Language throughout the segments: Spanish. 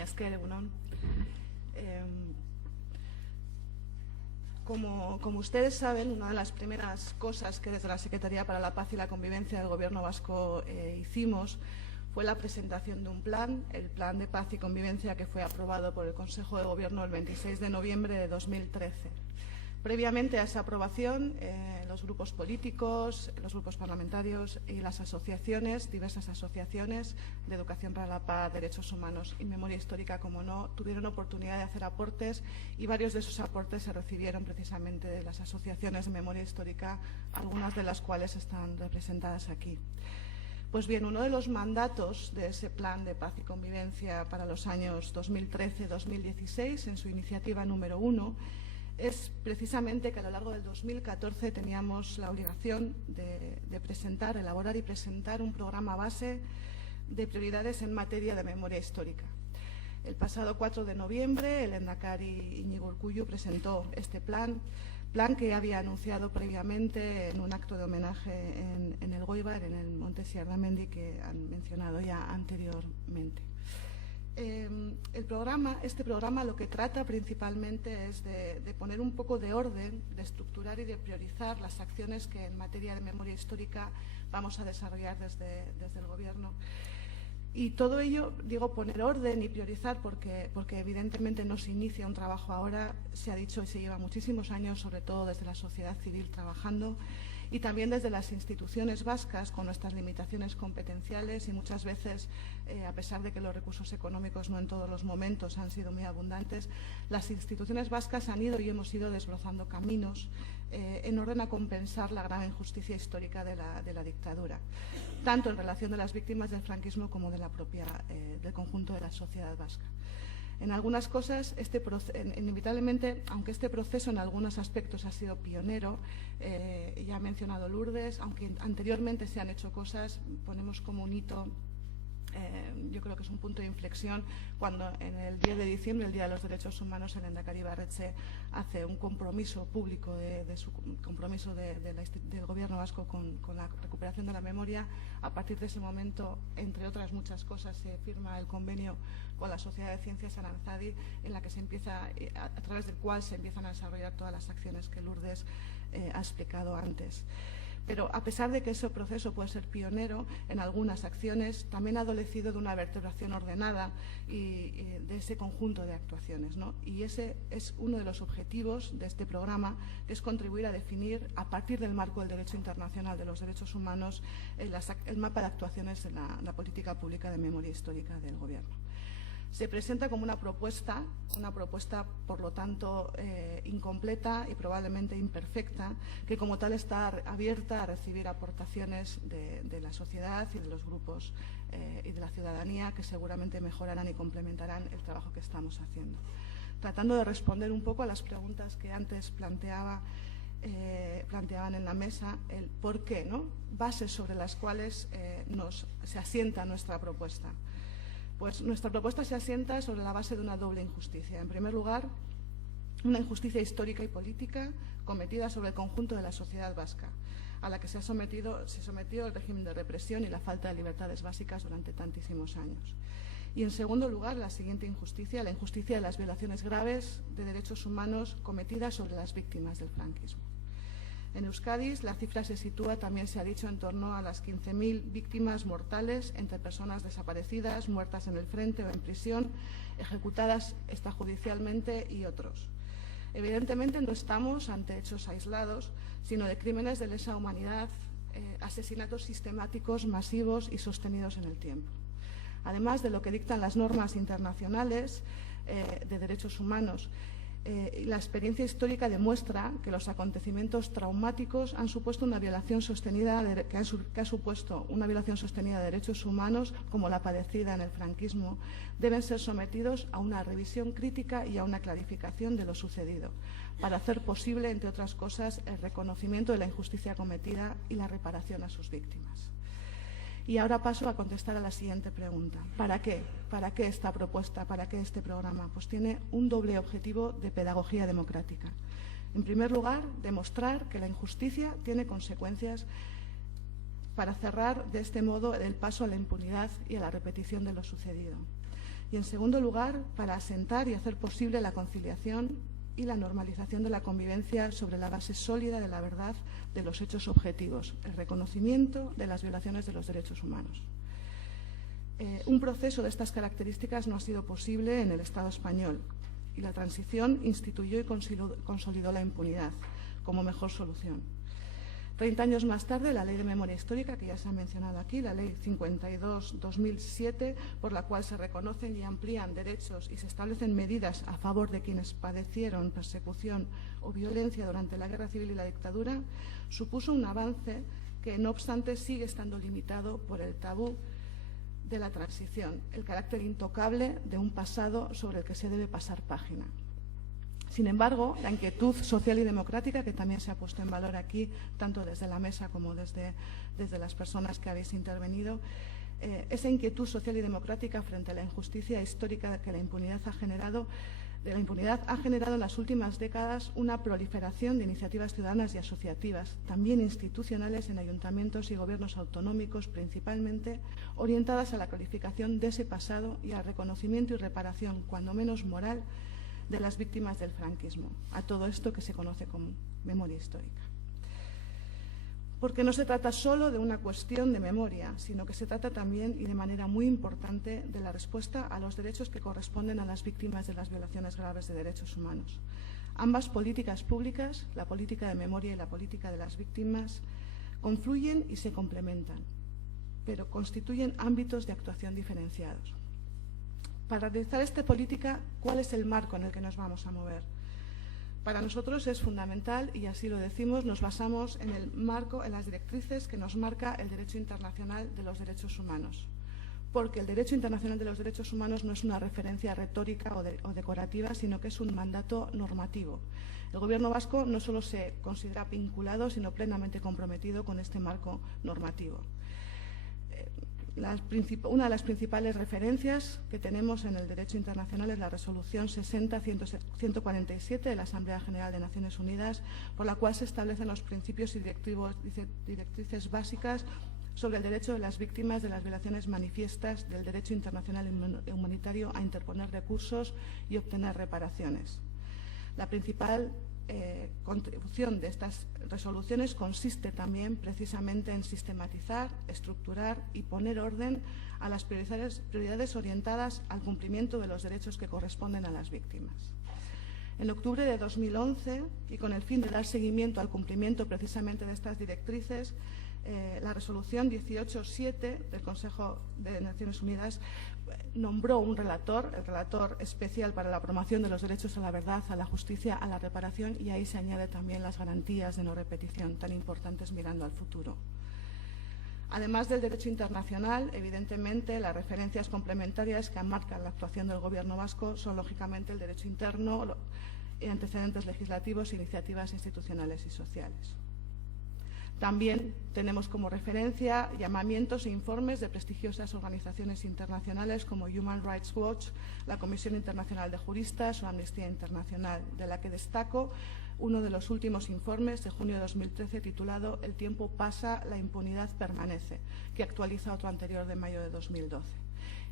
mila esker, egunon. Como ustedes saben, una de las primeras cosas que desde la Secretaría para la Paz y la Convivencia del Gobierno vasco hicimos fue la presentación de un plan, el Plan de Paz y Convivencia, que fue aprobado por el Consejo de Gobierno el 26 de noviembre de 2013. Previamente a esa aprobación, los grupos políticos, los grupos parlamentarios y las asociaciones, diversas asociaciones de educación para la paz, derechos humanos y memoria histórica, como no, tuvieron oportunidad de hacer aportes, y varios de esos aportes se recibieron precisamente de las asociaciones de memoria histórica, algunas de las cuales están representadas aquí. Pues bien, uno de los mandatos de ese Plan de Paz y Convivencia para los años 2013-2016, en su iniciativa número 1, es precisamente que a lo largo del 2014 teníamos la obligación de elaborar y presentar un programa base de prioridades en materia de memoria histórica. El pasado 4 de noviembre, el lehendakari Iñigo Urkullu presentó este plan que había anunciado previamente en un acto de homenaje en el Goibar, en el Monte Siardamendi, que han mencionado ya anteriormente. Este programa lo que trata principalmente es de poner un poco de orden, de estructurar y de priorizar las acciones que en materia de memoria histórica vamos a desarrollar desde el Gobierno. Y todo ello, digo, poner orden y priorizar porque evidentemente no se inicia un trabajo ahora, se ha dicho y se lleva muchísimos años, sobre todo desde la sociedad civil trabajando, y también desde las instituciones vascas, con nuestras limitaciones competenciales y muchas veces, a pesar de que los recursos económicos no en todos los momentos han sido muy abundantes, las instituciones vascas han ido y hemos ido desbrozando caminos en orden a compensar la grave injusticia histórica de la dictadura, tanto en relación de las víctimas del franquismo como del conjunto de la sociedad vasca. En algunas cosas, inevitablemente, aunque este proceso en algunos aspectos ha sido pionero, ya ha mencionado Lourdes, aunque anteriormente se han hecho cosas, ponemos como un hito, yo creo que es un punto de inflexión, cuando en el 10 de diciembre, el Día de los Derechos Humanos, el lehendakari Ibarretxe hace un compromiso público de su compromiso del Gobierno vasco con la recuperación de la memoria. A partir de ese momento, entre otras muchas cosas, se firma el convenio con la Sociedad de Ciencias Aranzadi, en la que se empieza, a través del cual se empiezan a desarrollar todas las acciones que Lourdes ha explicado antes. Pero a pesar de que ese proceso puede ser pionero en algunas acciones, también ha adolecido de una vertebración ordenada y de ese conjunto de actuaciones, ¿no? Y ese es uno de los objetivos de este programa, que es contribuir a definir, a partir del marco del derecho internacional de los derechos humanos, el mapa de actuaciones de la política pública de memoria histórica del Gobierno. Se presenta como una propuesta por lo tanto incompleta y probablemente imperfecta, que como tal está abierta a recibir aportaciones de la sociedad y de los grupos y de la ciudadanía, que seguramente mejorarán y complementarán el trabajo que estamos haciendo. Tratando de responder un poco a las preguntas que antes planteaban en la mesa, el por qué, ¿no? Bases sobre las cuales se asienta nuestra propuesta. Pues nuestra propuesta se asienta sobre la base de una doble injusticia. En primer lugar, una injusticia histórica y política cometida sobre el conjunto de la sociedad vasca, a la que se sometió el régimen de represión y la falta de libertades básicas durante tantísimos años. Y en segundo lugar, la siguiente injusticia, la injusticia de las violaciones graves de derechos humanos cometidas sobre las víctimas del franquismo. En Euskadi la cifra se sitúa, también se ha dicho, en torno a las 15.000 víctimas mortales entre personas desaparecidas, muertas en el frente o en prisión, ejecutadas extrajudicialmente y otros. Evidentemente no estamos ante hechos aislados, sino de crímenes de lesa humanidad, asesinatos sistemáticos, masivos y sostenidos en el tiempo. Además de lo que dictan las normas internacionales de derechos humanos, la experiencia histórica demuestra que los acontecimientos traumáticos han supuesto una violación sostenida de derechos humanos, como la padecida en el franquismo, deben ser sometidos a una revisión crítica y a una clarificación de lo sucedido, para hacer posible, entre otras cosas, el reconocimiento de la injusticia cometida y la reparación a sus víctimas. Y ahora paso a contestar a la siguiente pregunta. ¿Para qué? ¿Para qué esta propuesta? ¿Para qué este programa? Pues tiene un doble objetivo de pedagogía democrática. En primer lugar, demostrar que la injusticia tiene consecuencias para cerrar de este modo el paso a la impunidad y a la repetición de lo sucedido. Y, en segundo lugar, para asentar y hacer posible la conciliación y la normalización de la convivencia sobre la base sólida de la verdad de los hechos objetivos, el reconocimiento de las violaciones de los derechos humanos. Un proceso de estas características no ha sido posible en el Estado español, y la transición instituyó y consolidó la impunidad como mejor solución. 30 años más tarde, la Ley de Memoria Histórica, que ya se ha mencionado aquí, la Ley 52/2007, por la cual se reconocen y amplían derechos y se establecen medidas a favor de quienes padecieron persecución o violencia durante la Guerra Civil y la dictadura, supuso un avance que, no obstante, sigue estando limitado por el tabú de la transición, el carácter intocable de un pasado sobre el que se debe pasar página. Sin embargo, la inquietud social y democrática, que también se ha puesto en valor aquí, tanto desde la mesa como desde las personas que habéis intervenido, esa inquietud social y democrática frente a la injusticia histórica que la impunidad ha generado en las últimas décadas una proliferación de iniciativas ciudadanas y asociativas, también institucionales, en ayuntamientos y gobiernos autonómicos, principalmente orientadas a la clarificación de ese pasado y al reconocimiento y reparación, cuando menos moral, de las víctimas del franquismo, a todo esto que se conoce como memoria histórica. Porque no se trata solo de una cuestión de memoria, sino que se trata también, y de manera muy importante, de la respuesta a los derechos que corresponden a las víctimas de las violaciones graves de derechos humanos. Ambas políticas públicas, la política de memoria y la política de las víctimas, confluyen y se complementan, pero constituyen ámbitos de actuación diferenciados. Para realizar esta política, ¿cuál es el marco en el que nos vamos a mover? Para nosotros es fundamental, y así lo decimos, nos basamos en el marco, en las directrices que nos marca el Derecho Internacional de los Derechos Humanos. Porque el Derecho Internacional de los Derechos Humanos no es una referencia retórica o decorativa, sino que es un mandato normativo. El Gobierno vasco no solo se considera vinculado, sino plenamente comprometido con este marco normativo. Una de las principales referencias que tenemos en el derecho internacional es la Resolución 60-147 de la Asamblea General de Naciones Unidas, por la cual se establecen los principios y directrices básicas sobre el derecho de las víctimas de las violaciones manifiestas del derecho internacional humanitario a interponer recursos y obtener reparaciones. La principal contribución de estas resoluciones consiste también precisamente en sistematizar, estructurar y poner orden a las prioridades orientadas al cumplimiento de los derechos que corresponden a las víctimas. En octubre de 2011, y con el fin de dar seguimiento al cumplimiento precisamente de estas directrices, la resolución 18.7 del Consejo de Naciones Unidas nombró un relator, el relator especial para la promoción de los derechos a la verdad, a la justicia, a la reparación, y ahí se añade también las garantías de no repetición, tan importantes mirando al futuro. Además del derecho internacional, evidentemente, las referencias complementarias que enmarcan la actuación del Gobierno vasco son, lógicamente, el derecho interno, antecedentes legislativos, iniciativas institucionales y sociales. También tenemos como referencia llamamientos e informes de prestigiosas organizaciones internacionales como Human Rights Watch, la Comisión Internacional de Juristas o Amnistía Internacional, de la que destaco uno de los últimos informes de junio de 2013 titulado El tiempo pasa, la impunidad permanece, que actualiza otro anterior de mayo de 2012.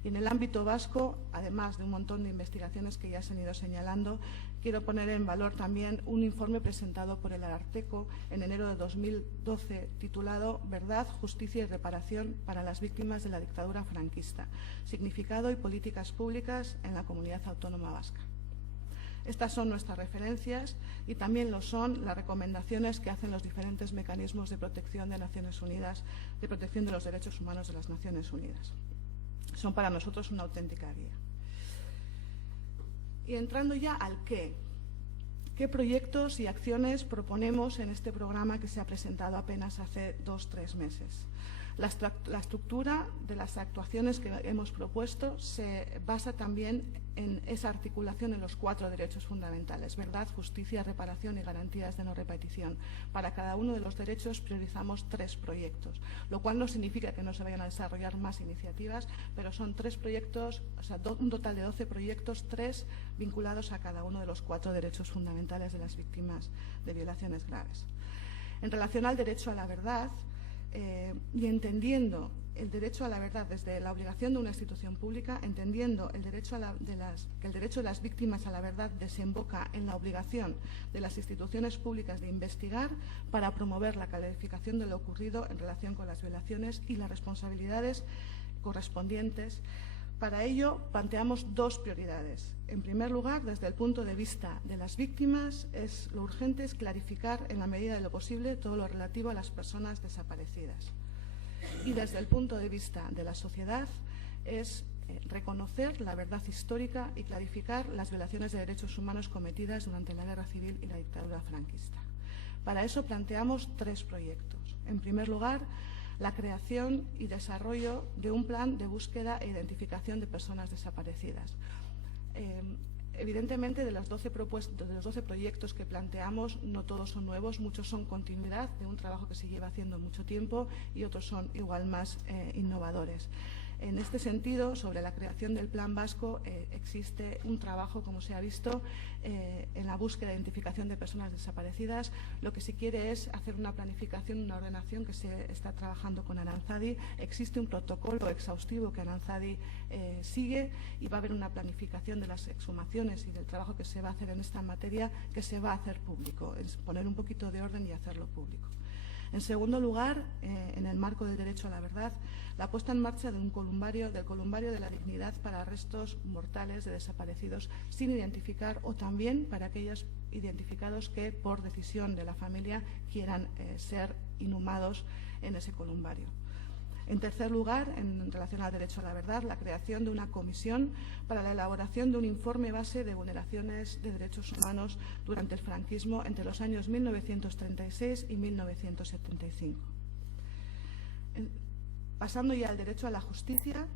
Y en el ámbito vasco, además de un montón de investigaciones que ya se han ido señalando, quiero poner en valor también un informe presentado por el Ararteko en enero de 2012 titulado Verdad, Justicia y Reparación para las víctimas de la dictadura franquista, significado y políticas públicas en la comunidad autónoma vasca. Estas son nuestras referencias y también lo son las recomendaciones que hacen los diferentes mecanismos de protección de Naciones Unidas, de protección de los derechos humanos de las Naciones Unidas. Son para nosotros una auténtica guía. Y entrando ya al qué proyectos y acciones proponemos en este programa que se ha presentado apenas hace 2 o 3 meses. La estructura de las actuaciones que hemos propuesto se basa también en esa articulación en los 4 derechos fundamentales: verdad, justicia, reparación y garantías de no repetición. Para cada uno de los derechos priorizamos 3 proyectos, lo cual no significa que no se vayan a desarrollar más iniciativas, pero son 3 proyectos, o sea, un total de 12 proyectos, 3 vinculados a cada uno de los 4 derechos fundamentales de las víctimas de violaciones graves. En relación al derecho a la verdad, y entendiendo el derecho a la verdad desde la obligación de una institución pública, entendiendo el derecho que el derecho de las víctimas a la verdad desemboca en la obligación de las instituciones públicas de investigar para promover la clarificación de lo ocurrido en relación con las violaciones y las responsabilidades correspondientes. Para ello, planteamos dos prioridades. En primer lugar, desde el punto de vista de las víctimas, lo urgente es clarificar en la medida de lo posible todo lo relativo a las personas desaparecidas. Y desde el punto de vista de la sociedad, es reconocer la verdad histórica y clarificar las violaciones de derechos humanos cometidas durante la Guerra Civil y la dictadura franquista. Para eso planteamos tres proyectos. En primer lugar, la creación y desarrollo de un plan de búsqueda e identificación de personas desaparecidas. Evidentemente, de los 12 proyectos que planteamos, no todos son nuevos, muchos son continuidad de un trabajo que se lleva haciendo mucho tiempo y otros son igual más innovadores. En este sentido, sobre la creación del Plan Vasco, existe un trabajo, como se ha visto, en la búsqueda e identificación de personas desaparecidas. Lo que se quiere es hacer una planificación, una ordenación que se está trabajando con Aranzadi. Existe un protocolo exhaustivo que Aranzadi sigue y va a haber una planificación de las exhumaciones y del trabajo que se va a hacer en esta materia que se va a hacer público, es poner un poquito de orden y hacerlo público. En segundo lugar, en el marco del derecho a la verdad, la puesta en marcha del columbario de la dignidad para restos mortales de desaparecidos sin identificar o también para aquellos identificados que por decisión de la familia quieran ser inhumados en ese columbario. En tercer lugar, en relación al derecho a la verdad, la creación de una comisión para la elaboración de un informe base de vulneraciones de derechos humanos durante el franquismo entre los años 1936 y 1975. Pasando ya al derecho a la justicia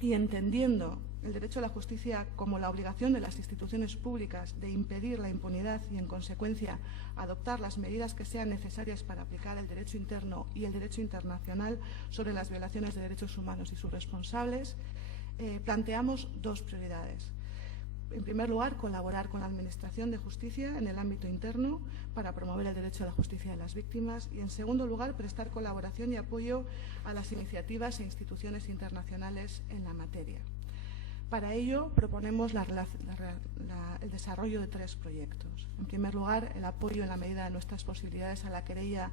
y entendiendo el derecho a la justicia como la obligación de las instituciones públicas de impedir la impunidad y, en consecuencia, adoptar las medidas que sean necesarias para aplicar el derecho interno y el derecho internacional sobre las violaciones de derechos humanos y sus responsables, planteamos dos prioridades. En primer lugar, colaborar con la Administración de Justicia en el ámbito interno para promover el derecho a la justicia de las víctimas y, en segundo lugar, prestar colaboración y apoyo a las iniciativas e instituciones internacionales en la materia. Para ello, proponemos el desarrollo de tres proyectos. En primer lugar, el apoyo en la medida de nuestras posibilidades a la querella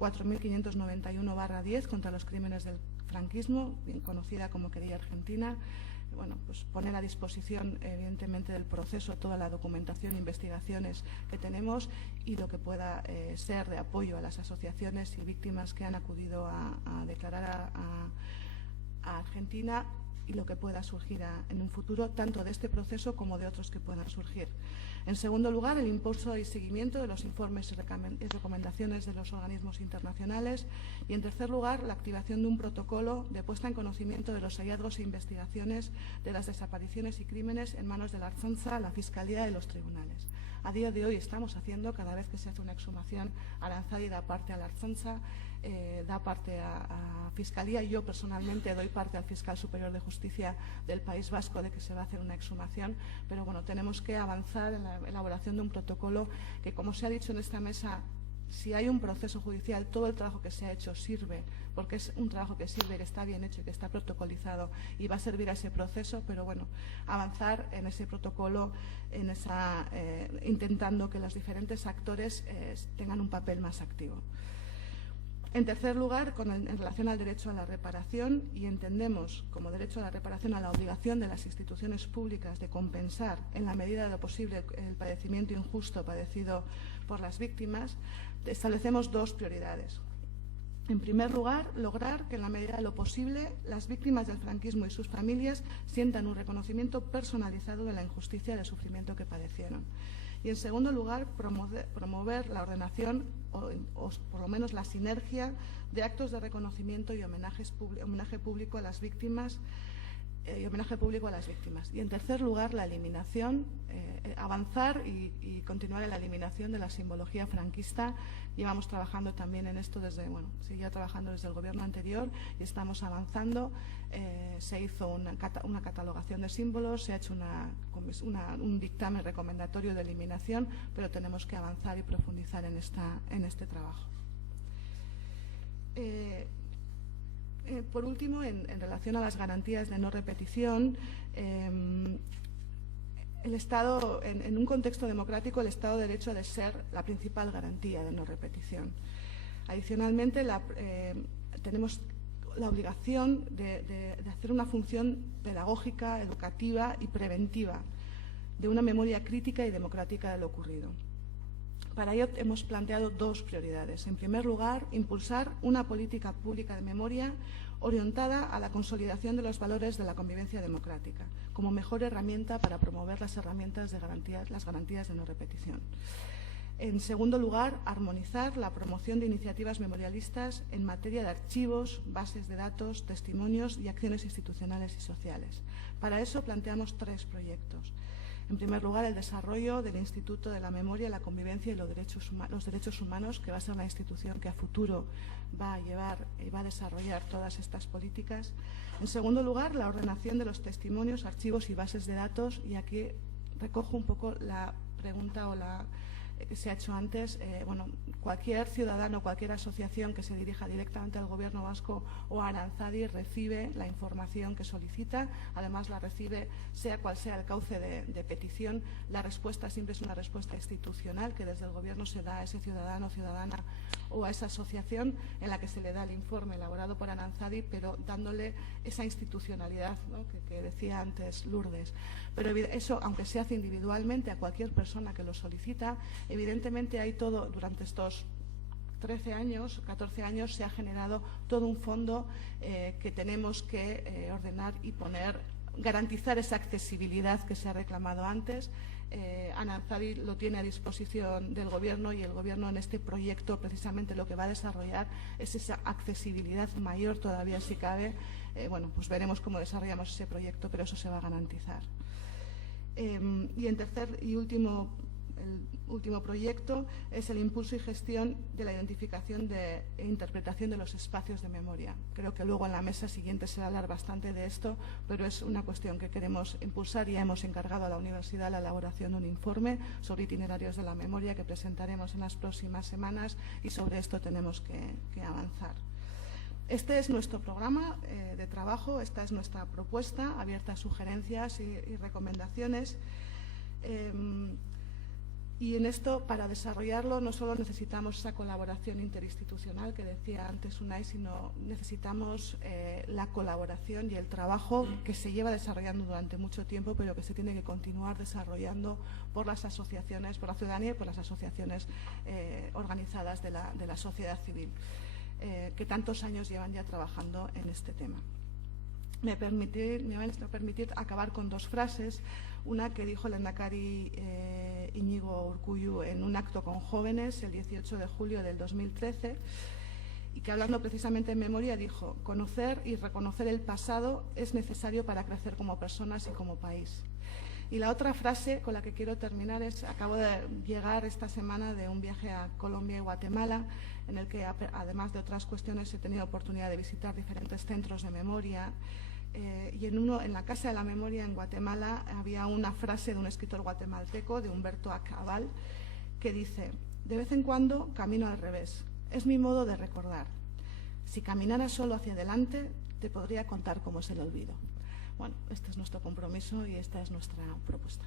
4591/10 contra los crímenes del franquismo, bien conocida como querella argentina. Bueno, pues poner a disposición, evidentemente, del proceso toda la documentación e investigaciones que tenemos y lo que pueda ser de apoyo a las asociaciones y víctimas que han acudido a declarar a Argentina y lo que pueda surgir en un futuro, tanto de este proceso como de otros que puedan surgir. En segundo lugar, el impulso y seguimiento de los informes y recomendaciones de los organismos internacionales. Y, en tercer lugar, la activación de un protocolo de puesta en conocimiento de los hallazgos e investigaciones de las desapariciones y crímenes en manos de la Ertzaintza, la Fiscalía y los tribunales. A día de hoy estamos haciendo, cada vez que se hace una exhumación, Aranzadi da parte a la Ertzaintza, da parte a Fiscalía y yo personalmente doy parte al Fiscal Superior de Justicia del País Vasco de que se va a hacer una exhumación, pero bueno, tenemos que avanzar en la elaboración de un protocolo que, como se ha dicho en esta mesa, si hay un proceso judicial, todo el trabajo que se ha hecho sirve, porque es un trabajo que sirve, que está bien hecho y que está protocolizado y va a servir a ese proceso, pero bueno, avanzar en ese protocolo, intentando que los diferentes actores tengan un papel más activo. En tercer lugar, en relación al derecho a la reparación, y entendemos como derecho a la reparación a la obligación de las instituciones públicas de compensar en la medida de lo posible el padecimiento injusto padecido por las víctimas, establecemos dos prioridades. En primer lugar, lograr que en la medida de lo posible las víctimas del franquismo y sus familias sientan un reconocimiento personalizado de la injusticia y del sufrimiento que padecieron. Y, en segundo lugar, promover la ordenación o por lo menos la sinergia de actos de reconocimiento y homenaje público a las víctimas. Y, en tercer lugar, la eliminación, avanzar y continuar en la eliminación de la simbología franquista. Llevamos trabajando también en esto seguía trabajando desde el gobierno anterior y estamos avanzando. Se hizo una catalogación de símbolos, se ha hecho un dictamen recomendatorio de eliminación, pero tenemos que avanzar y profundizar en este trabajo. Por último, en relación a las garantías de no repetición, el Estado, en un contexto democrático, el Estado de Derecho ha de ser la principal garantía de no repetición. Adicionalmente, tenemos la obligación de hacer una función pedagógica, educativa y preventiva de una memoria crítica y democrática de lo ocurrido. Para ello hemos planteado dos prioridades. En primer lugar, impulsar una política pública de memoria orientada a la consolidación de los valores de la convivencia democrática, como mejor herramienta para promover las garantías de no repetición. En segundo lugar, armonizar la promoción de iniciativas memorialistas en materia de archivos, bases de datos, testimonios y acciones institucionales y sociales. Para eso planteamos tres proyectos. En primer lugar, el desarrollo del Instituto de la Memoria, la Convivencia y los Derechos Humanos, que va a ser la institución que a futuro va a llevar y va a desarrollar todas estas políticas. En segundo lugar, la ordenación de los testimonios, archivos y bases de datos. Y aquí recojo un poco la pregunta o la que se ha hecho antes. Cualquier ciudadano, cualquier asociación que se dirija directamente al Gobierno vasco o a Aranzadi recibe la información que solicita, además la recibe sea cual sea el cauce de petición. La respuesta siempre es una respuesta institucional que desde el Gobierno se da a ese ciudadano o ciudadana o a esa asociación, en la que se le da el informe elaborado por Aranzadi, pero dándole esa institucionalidad, ¿no?, que decía antes Lourdes. Pero eso, aunque se hace individualmente a cualquier persona que lo solicita, evidentemente hay todo, durante estos 13 años, 14 años, se ha generado todo un fondo que tenemos que ordenar y garantizar esa accesibilidad que se ha reclamado antes. Aranzadi lo tiene a disposición del Gobierno, y el Gobierno en este proyecto precisamente lo que va a desarrollar es esa accesibilidad mayor todavía, si cabe. Pues veremos cómo desarrollamos ese proyecto, pero eso se va a garantizar. Y en tercer y último proyecto es el impulso y gestión de la identificación e interpretación de los espacios de memoria. Creo que luego en la mesa siguiente se va a hablar bastante de esto, pero es una cuestión que queremos impulsar y hemos encargado a la universidad la elaboración de un informe sobre itinerarios de la memoria que presentaremos en las próximas semanas, y sobre esto tenemos que avanzar. Este es nuestro programa de trabajo, esta es nuestra propuesta, abierta a sugerencias y recomendaciones. Y en esto, para desarrollarlo, no solo necesitamos esa colaboración interinstitucional que decía antes Unai, sino necesitamos la colaboración y el trabajo que se lleva desarrollando durante mucho tiempo, pero que se tiene que continuar desarrollando por las asociaciones, por la ciudadanía y por las asociaciones organizadas de la sociedad civil, que tantos años llevan ya trabajando en este tema. Me van a permitir acabar con dos frases. Una que dijo el lehendakari Iñigo Urkullu en un acto con jóvenes el 18 de julio del 2013, y que, hablando precisamente en memoria, dijo: conocer y reconocer el pasado es necesario para crecer como personas y como país. Y la otra frase con la que quiero terminar es: acabo de llegar esta semana de un viaje a Colombia y Guatemala, en el que, además de otras cuestiones, he tenido oportunidad de visitar diferentes centros de memoria. Y en la Casa de la Memoria en Guatemala había una frase de un escritor guatemalteco, de Humberto Acabal, que dice: de vez en cuando camino al revés, es mi modo de recordar. Si caminara solo hacia adelante, te podría contar cómo es el olvido. Este es nuestro compromiso y esta es nuestra propuesta.